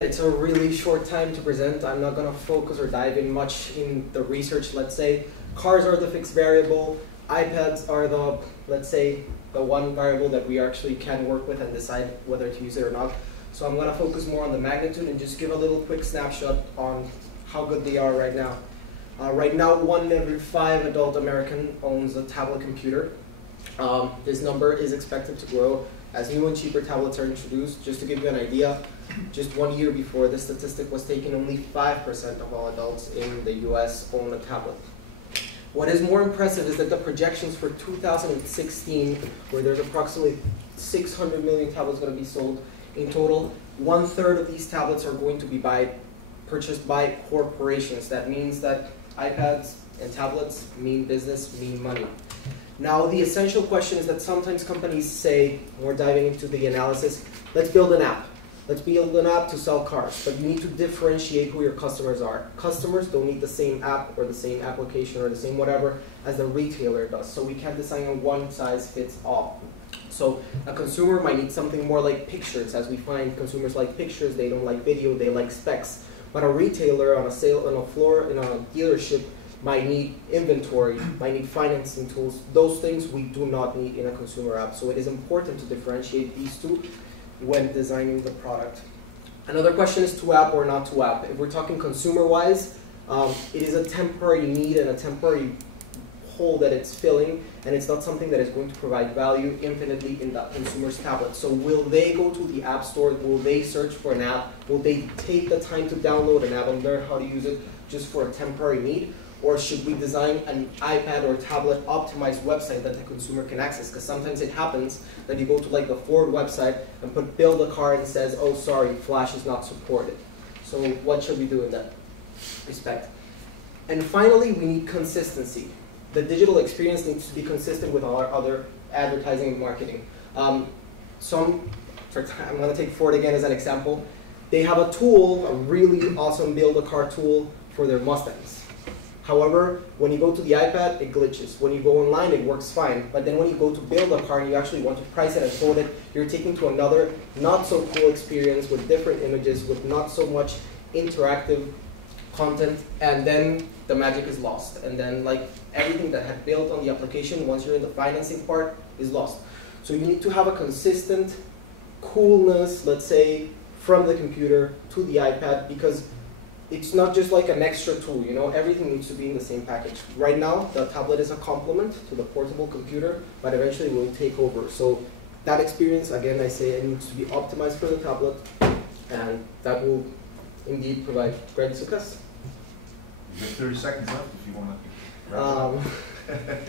It's a really short time to present. I'm not going to focus or dive in much in the research, let's say. Cars are the fixed variable. iPads are the, let's say, the one variable that we actually can work with and decide whether to use it or not. So I'm going to focus more on the magnitude and just give a little quick snapshot on how good they are right now. Right now, 1 in every 5 adult American owns a tablet computer. This number is expected to grow as new and cheaper tablets are introduced. Just to give you an idea, just 1 year before this statistic was taken, only 5% of all adults in the US own a tablet. What is more impressive is that the projections for 2016, where there's approximately 600 million tablets going to be sold in total, 1/3 of these tablets are going to be purchased by corporations. That means that iPads and tablets mean business, mean money. Now, the essential question is that sometimes companies say, when we're diving into the analysis, let's build an app. Let's build an app to sell cars, but you need to differentiate who your customers are. Customers don't need the same app or the same application or the same whatever as the retailer does, so we can't design a one-size-fits-all. So a consumer might need something more like pictures. As we find, consumers like pictures, they don't like video, they like specs. But a retailer on a floor in a dealership might need inventory, might need financing tools. Those things we do not need in a consumer app. So it is important to differentiate these two when designing the product. Another question is to app or not to app. If we're talking consumer-wise, it is a temporary need and a temporary hole that it's filling, and it's not something that is going to provide value infinitely in that consumer's tablet. So will they go to the app store? Will they search for an app? Will they take the time to download an app and learn how to use it just for a temporary need? Or should we design an iPad or tablet optimized website that the consumer can access? Because sometimes it happens that you go to like the Ford website and put build a car and it says, oh sorry, Flash is not supported. So what should we do in that respect? And finally, we need consistency. The digital experience needs to be consistent with all our other advertising and marketing. I'm going to take Ford again as an example. They have a tool, a really awesome build a car tool for their Mustangs. However, when you go to the iPad, it glitches. When you go online, it works fine. But then when you go to build a car and you actually want to price it and quote it, you're taking to another not so cool experience with different images, with not so much interactive content, and then the magic is lost. And then like everything that had built on the application, once you're in the financing part, is lost. So you need to have a consistent coolness, let's say, from the computer to the iPad, because it's not just like an extra tool, you know, everything needs to be in the same package. Right now, the tablet is a complement to the portable computer, but eventually it will take over. So that experience, again, I say it needs to be optimized for the tablet, and that will indeed provide great success. You have 30 seconds left if you want to.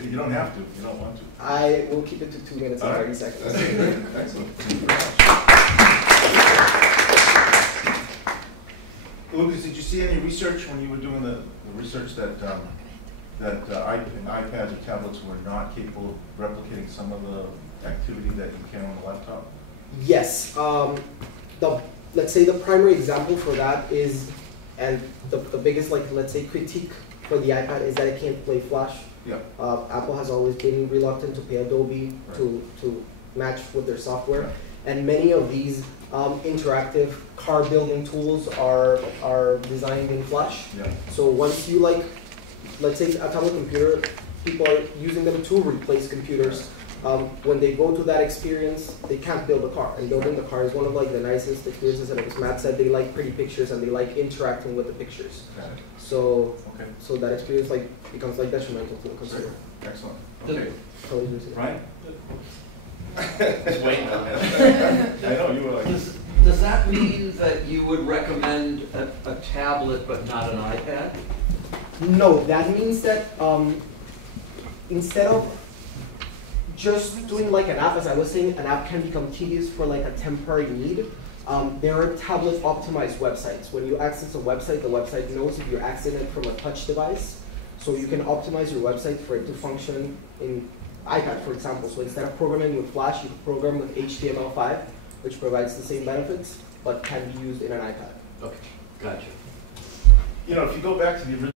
You don't have to, if you don't want to. I will keep it to 2 minutes and 30 seconds. Excellent. Thank you very much. Lucas, did you see any research when you were doing the research that iPads or tablets were not capable of replicating some of the activity that you can on the laptop? Yes. Let's say the primary example for that is, and the biggest, like, let's say, critique for the iPad is that it can't play Flash. Yeah. Apple has always been reluctant to pay Adobe to match with their software. Right. And many of these interactive car building tools are designed in Flash. Yeah. So once you let's say a tablet computer, people are using them to replace computers. When they go to that experience, they can't build a car. And building the car is one of like the nicest experiences. And as Matt said, they like pretty pictures and they like interacting with the pictures. Got it. So okay. So that experience becomes detrimental to the consumer. Excellent. Okay. Right? Just waiting on that. I know you were like. Does that mean that you would recommend a tablet but not an iPad? No, that means that instead of just doing like an app, as I was saying, an app can become tedious for like a temporary need. There are tablet optimized websites. When you access a website, the website knows if you're accessing it from a touch device. So you can optimize your website for it to function in iPad, for example. So instead of programming with Flash, you can program with HTML5, which provides the same benefits, but can be used in an iPad. Okay, gotcha. You know, if you go back to the original